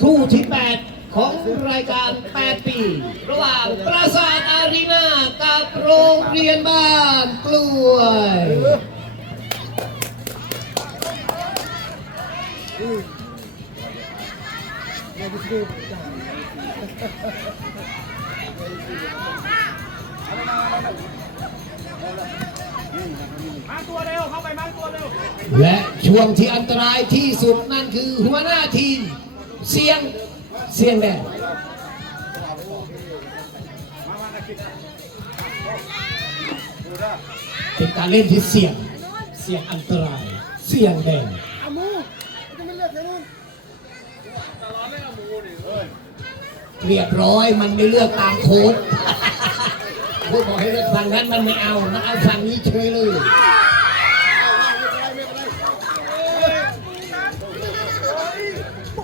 คู่ที่ 8 ของรายการ 8 ปี ระหว่างปราสาทอารีนากับโรงเรียนบ้านกล้วย มาตัวเร็วเข้าไปมาตัวเร็วและช่วงที่อันตรายที่สุดนั่นคือหัวหน้าทีมเสียงเสียงแดงเป็นการเล่นที่เสี่ยง เสี่ยงอันตราย เสี่ยงแดงเอามูจะไม่เลือกใครนู่นเรียบร้อยมันไม่เลือกตามโค้ด พูดบอกให้เลือกฝั่งนั้นมันไม่เอา มันเอาฝั่งนี้เฉยเลยตั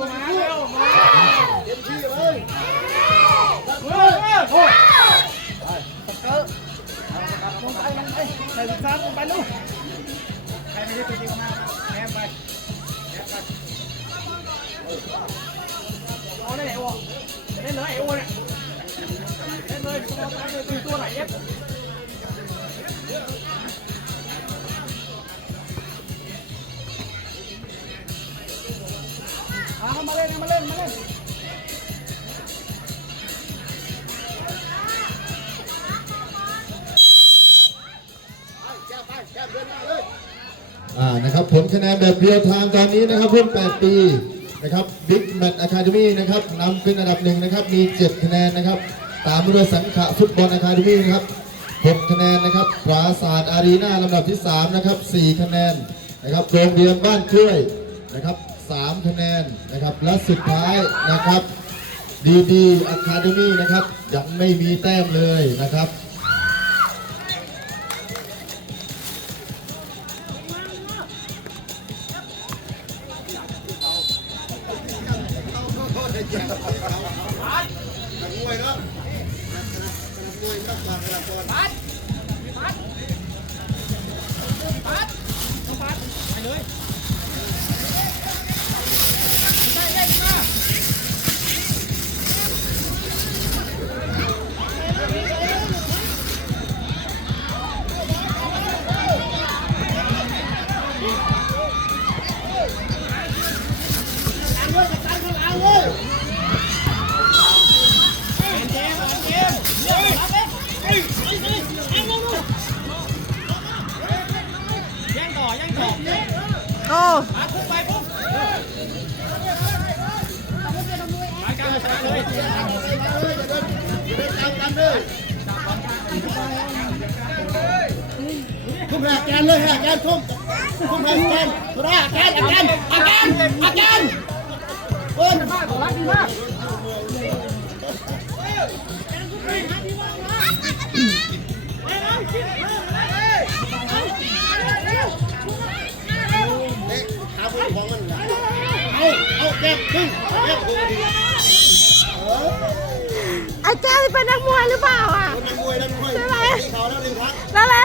วมาเร็วมาเต็มที่เลยเฮ้ยโอ้ยลงไปลูกใครไม่ได้ไปดีมาแเอาเลยไอ้โอ้เล่นเลยไอ้โอ้เนี่ยเล่นเลยตัวตายเลยตัวไหนเอฟเอามาเล่นมาเล่นมาเล่นอ่านะครับผลคะแนนแบบเรียลไทม์ตอนนี้นะครับรุ่น8ปี นะครับบิ๊กแมทอะคาเดมี่นะครับนำเป็นอันดับหนึ่งนะครับ มี 7 คะแนนนะครับ ตามด้วยสังขะฟุตบอลอะคาเดมี่นะครับ 6 คะแนนนะครับปราศาสตร์อารีนาลำดับที่ 3 นะครับ 4 คะแนนนะครับโรงเรียนบ้านกล้วยนะครับ 3 คะแนนนะครับ และสุดท้ายนะครับดีดีอะคาเดมี่นะครับ ยังไม่มีแต้มเลยนะครับ มวยเนาะมวยต้องฝากระดับก่อนแย่ โอ้มาปุ๊บไปปุ๊บไปกันเลยเลยทุ่มแหกแกนเลยแหกแกนทุ่มทุ่มแหกแกนโซดาแกนแกนแกนแกนเบิ้ลขา อาเอาแกนขึ้นแกนขึ้นดีไอ้แก้วเป็นนักมวยหรือเปล่าอะนนักมวยนักมวยตีเขาแล้วหนึ่งครั้งนั่นแหละ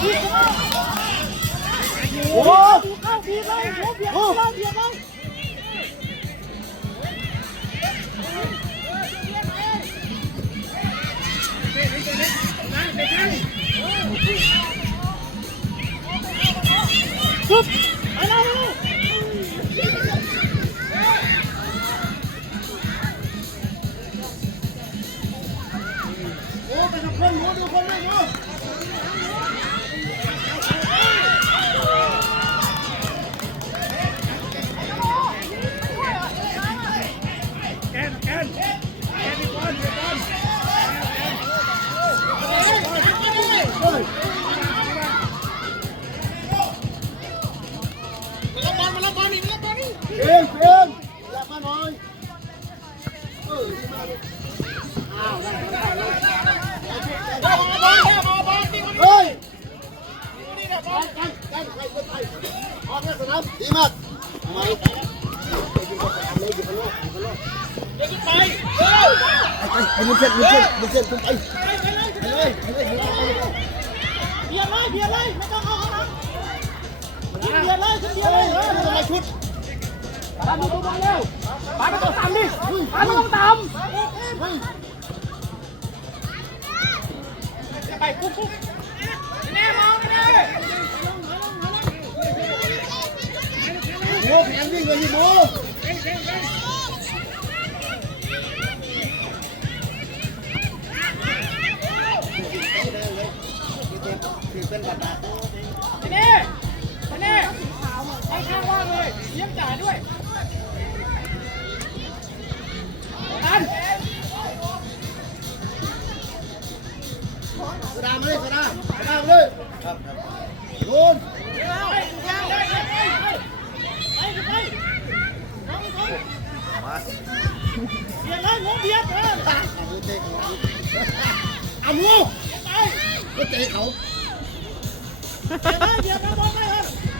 โอ้โหดีบเลยเบียลยเบียลยดมโอ้ไปทุกคนโอนเลยโอ้ de novo!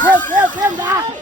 不要不要不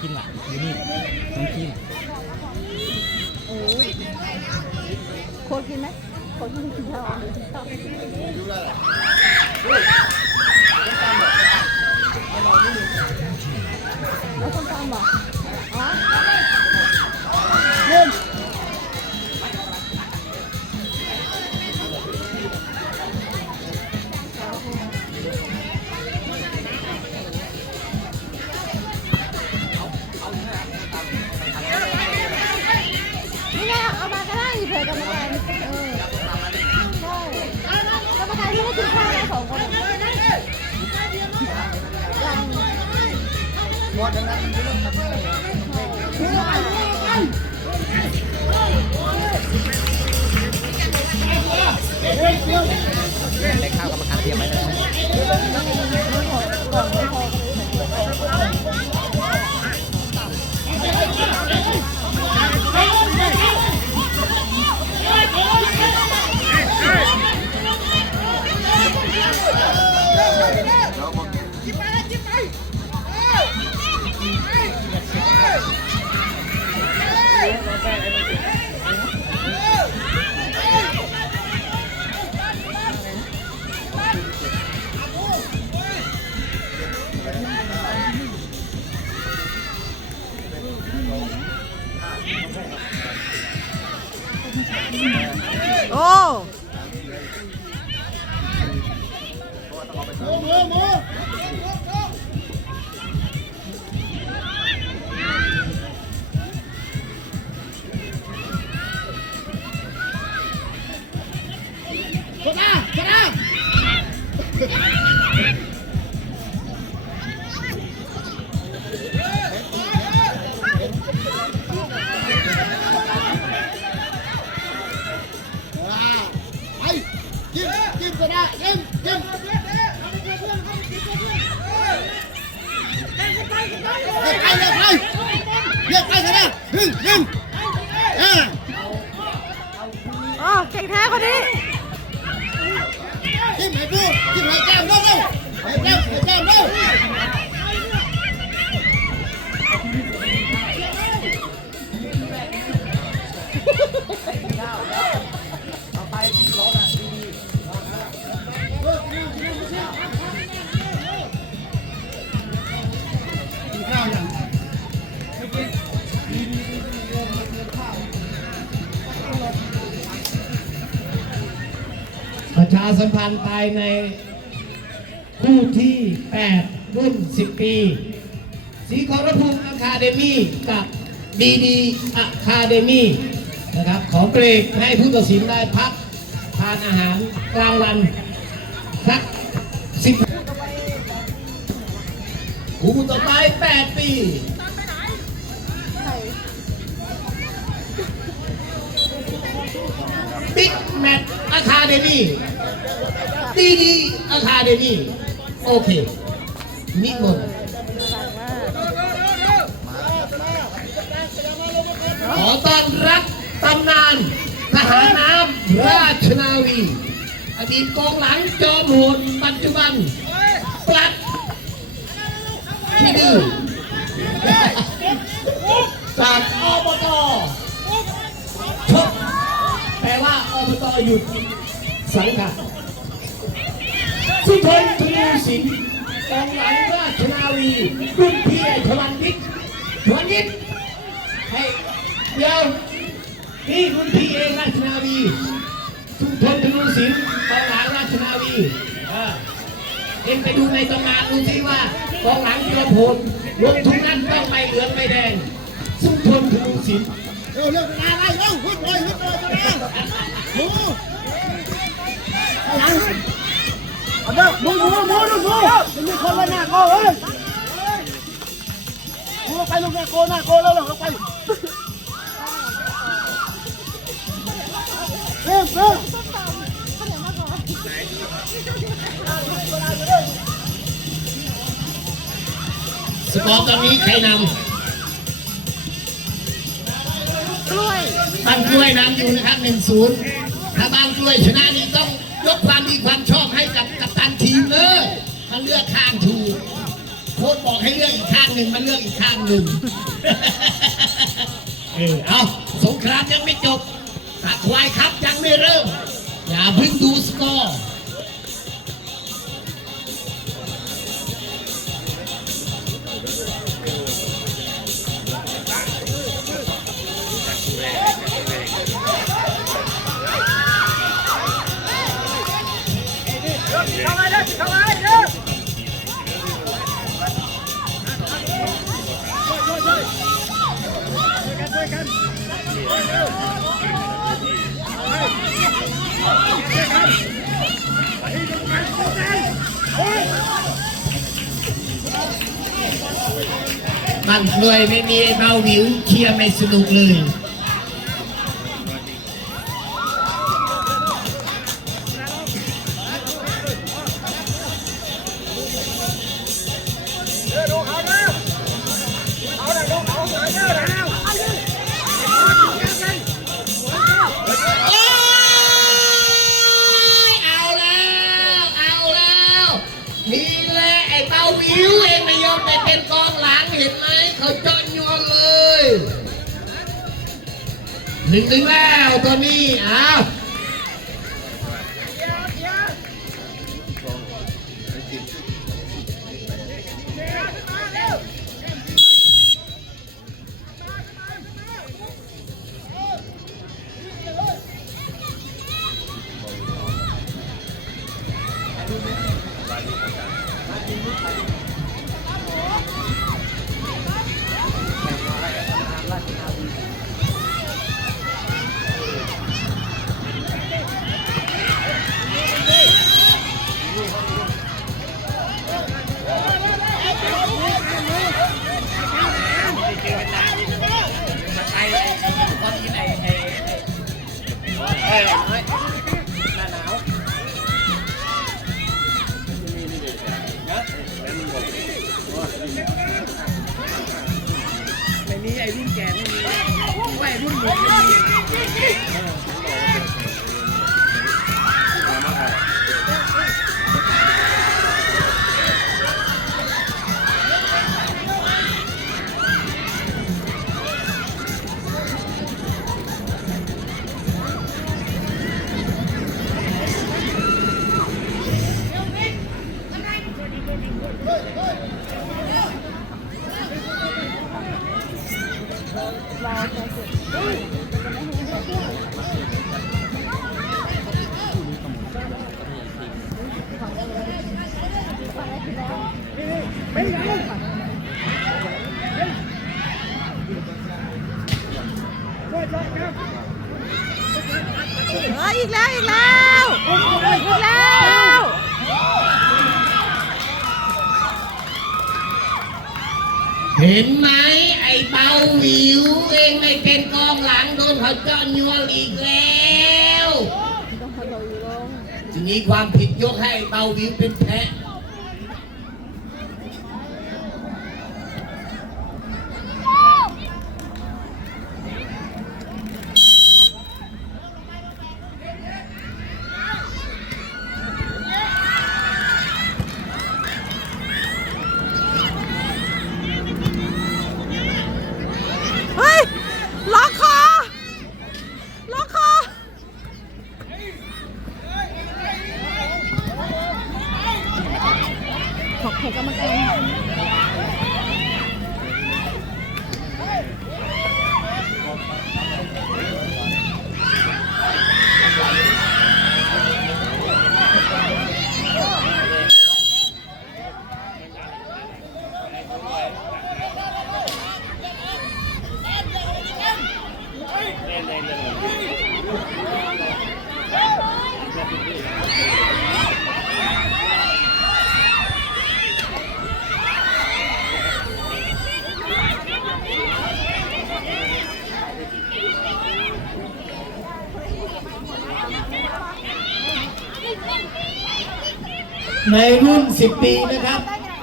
กินอะอยู่นี่ ตันกันหลังเอาเว้ยบนบนไปหนึ่งหนึ่งต้นกล้าข้าวกรรมการเตรียมไว้แล้ว เรียกไปก็ได้ดึงดึงอ่า ชาสัมพันธ์ภายในคู่ที่ 8 รุ่น 10 ปีสีขอรภูมิอะคาเดมี่กับดีดีอะคาเดมี่นะครับขอเบรกให้ผู้ตัดสินได้พักทานอาหารกลางวันสักสิบคู่ต่อไป 8 ปีบิ๊กแมทอะคาเดมี่ ดีดีอะคาเดมี่โอเคนิมนต์ขอต้อนรับตำนานทหารน้ำราชนาวี อดีตกองหลังจอมโหดปัจจุบันปลัดที่ดื้อจากอบตชกแปลว่าอบตหยุดสังกัด สุทนทนูสินกองหลังราชนาวีรุ่นพี่ไอ้ทวันนิดทวันนิดให้เดี๋ยวนี่รุ่นพี่เองราชนาวีสุทนทนูสินกองหลังราชนาวีเออเอ็งไปดูในตำนานดูสิว่ากองหลังจอมโหดลงทุกนั้นต้องไปเหลืองไปแดงสุทนทนูสินเร็วเร็วอะไรเร็วหุ่นเลยหุ่นเลยตัวนี้หมูเอาเด้อห มูหมูหมูดูมูมันมีคนละหน้าโกเฮ้ยมูลงไปลงหน้าโกหน้าโกแล้วลงไปเร็วเร็วสกอร์ตอนนี้ใครนำกล้วยบ้านกล้วยนำอยู่นะครับหนึ่งศูนย์ถ้าบ้านกล้วยชนะนี่ต้องยกความดีความชอบให้กับ ทีมเลยมันเลือกข้างถูกโค้ชบอกให้เลือกอีกข้างหนึ่งมันเลือกอีกข้างหนึ่งเออเอาสงครามยังไม่จบตักควายครับยังไม่เริ่ม อย่าเพิ่งดูสกอร์ มันรวยไม่มีเบาวิวเคลียร์ไม่สนุกเลย หนึ่งหนึ่งแล้วตอนนี้อ้าว มีความผิดยกให้เบาวิวเป็นแพ้ฮ้ยล็อกคอล็อกคอขอบคุณกรรมการ ในรุ่น 10 ปีนะครับ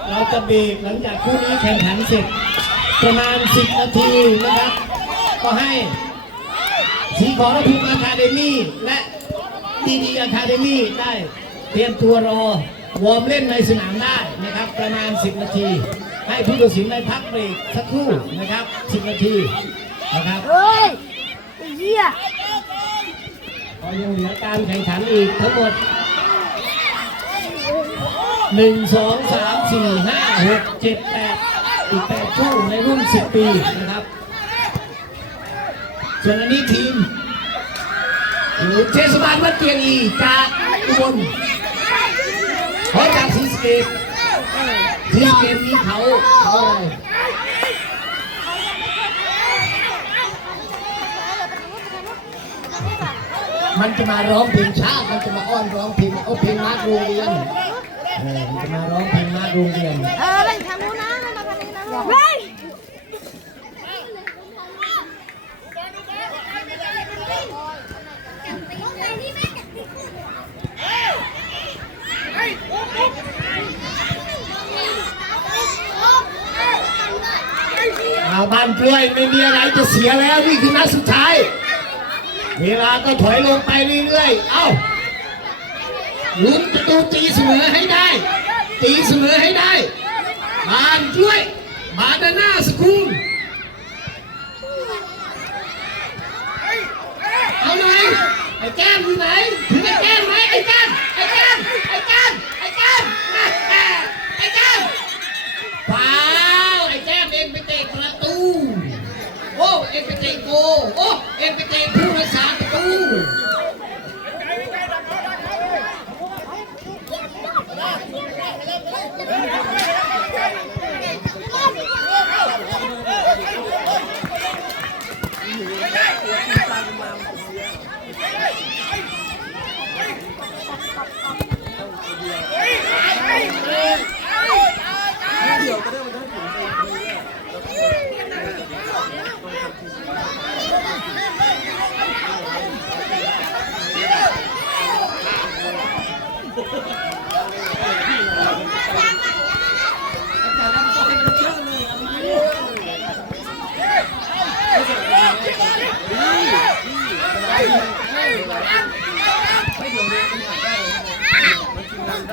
เราจะเบรกหลังจากคู่นี้แข่งขันเสร็จประมาณ 10 นาทีนะครับ ก็ให้สีขอรภูมิอะคาเดมี่และดีดีอะคาเดมี่ได้เตรียมตัวรอวอร์มเล่นในสนามได้นะครับ ประมาณ 10 นาที ให้ผู้ตัดสินได้พักเบรกสักครู่นะครับ 10 นาทีนะครับเฮ้ยไอ้เหี้ยก็ยังเหลือการแข่งขันอีกทั้งหมด หนึ่งสองสามสี่ห้าหกเจ็ดแปดอีกแปดช่วงในรุ่นสิบปีนะครับ ส่วนอันนี้ทีมเทศบาลวัดเกียงอีจากอุบลขอจากศรีสเกษศรีสเกษมีเขาเขาอะไรมันจะมาร้องเพลงชาติ มันจะมาอ้อนร้องเพลงเอาเพลงมาร์คโรงเรียน เออจะมาร้องเพลงมาโรงเรียนเออเล่นทางนู้นนะให้มาทางนี้นะเฮ้ยเอาบ้านกล้วยไม่มีอะไรจะเสียแล้วนี่คือนัดสุดท้าย เวลาก็ถอยลงไปเรื่อยๆ เอ้า ลุ้นประตูตีเสมอให้ได้ ตีเสมอให้ได้บ้านกล้วย มาด้านหน้าสกุลเอาหน่อยไอ้แก้มอยู่ไหนถึงไอ้แก้มไหมไอ้แก้มไอ้แก้มไอ้แก้มไอ้แก้มไอ้แก้มฟาวไอ้แก้มเองไปเตะประตูโอ้เองไปเตะโกโอ้เองไปเตะผู้รักษาประตู ฮะเอาบอลมาให้เขาเฮ้ยเฮ้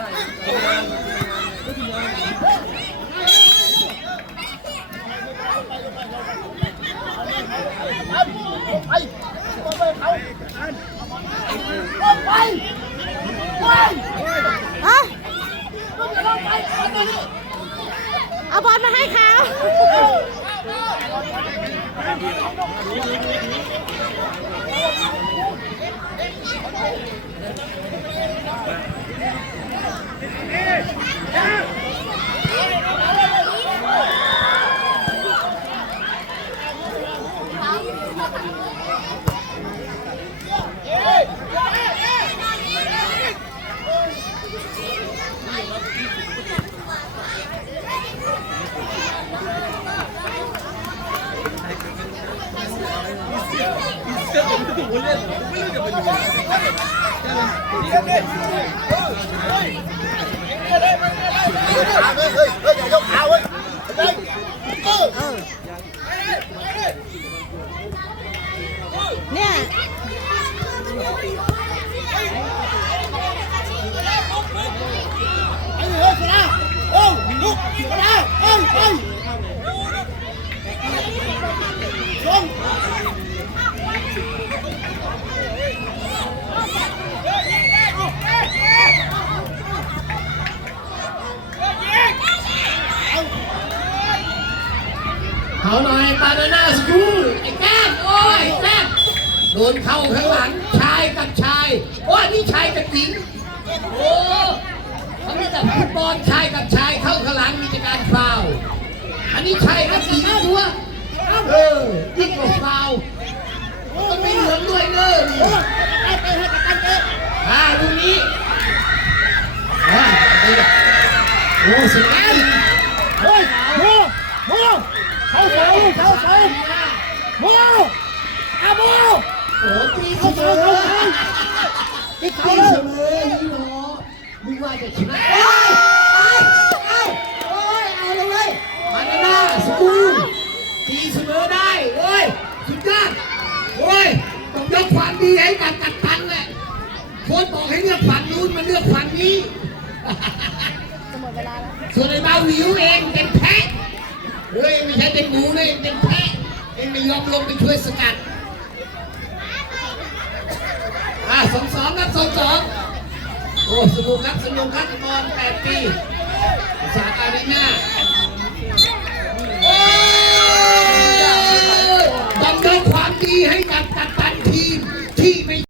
ยเฮ้ยอย่ายกขาเว้ยเฮ้ย เออเนี่ยไอ้ เฮ้ยชนะโอ้ลุกชนะเฮ้ยเฮ้ บานาน่าสกูไอ้แก้มโอ้ยแก้มโดนเข้าข้างหลังชายกับชายโอ้ยนี่ชายกับหญิงโอ้เขาไม่แต่ฟุตบอลชายกับชายเข้าข้างหลังมีแต่การฟาวอันนี้ชายกับหญิงตัวเออยิ่งกว่าฟาวล์ต้องไม่เหลืองด้วยเนอะอ่าลูกนี้อ่าโอ้สวยเฮ้ยโม่โม่ เข้าเสาเข้าเสาโมอาโมโอ้ตีเสเข้าเสาอเข้าเสาติดเสาตีเลเสยมอนี่เนาะมึงว่าจะชนะโอ้ยโอ้ยโอ้ยเอาเลยเว้ยมาหน้าสกูตีเสมอได้โอ้ยสุดยอดโอ้ยต้องยกความดีให้กับกัปตันแหละโค้ชบอกให้เลือกฝั่งนู้นมาเลือกฝั่งนี้หมดเวลาแล้วส่วนไอ้บาวิวเองเป็นแพะ เฮ้ยไม่ใช่เป็นหมูนะเองเป็นแพะเองไม่ยอมลงไปช่วยสกัดอะสองสองครับสองสองโอ้สนุกครับสนุกครับบอลแปดปีสาอารีนาโอ้ยต้องยกความดีให้กับกัปตันทีมที่ไม่